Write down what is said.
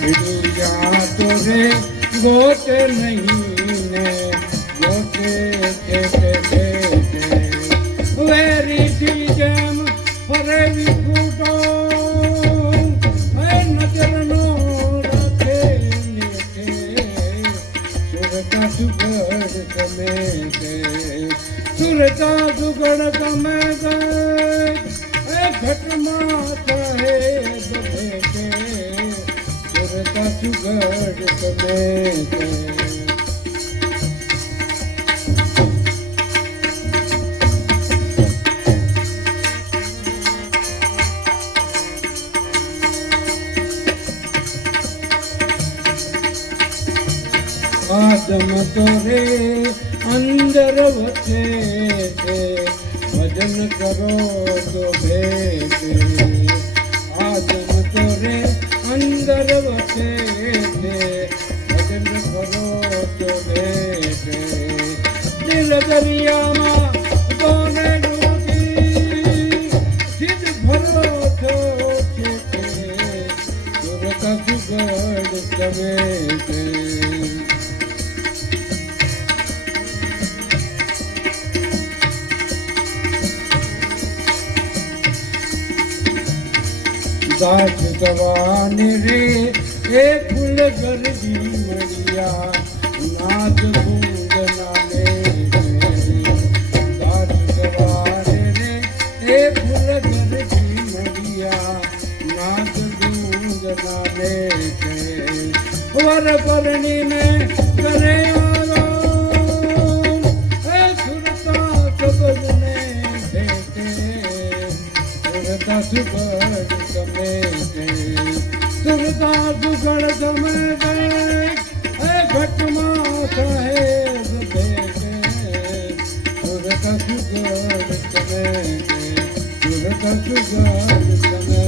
भिड़िया तोरे गोटे नहीं ने गोटे टेटे टेटे वेरी थी जेम फरे विकूटो नजर नो रखे नेके सुरता सुगड़ तमे के सुरता सुगड़ तमे के घट माता है बधे के सुरता सुगड़ तमे के आदम तोरे अंदर वसे थे भजन करो तो भेटे आदम तोरे अंदर वसे थे भजन करो तो भेटे दिल दरिया मा तोरे डूबी सिद्ध भरो थो छेटे सुरता सुगड़ तमेटे दास गवान रे ए फूल गरजी मरिया नाच गूंज नाले दास गवान रे ए फूल गरजी मरिया नाच गूंज नाले वर परणी में करे आलो ए सुरता सबने भेटे सुरता सुगड़ सुरता सुगड़ तमे घट माता है सुरता सुगड़ तमे सुरता सुगड़ तमे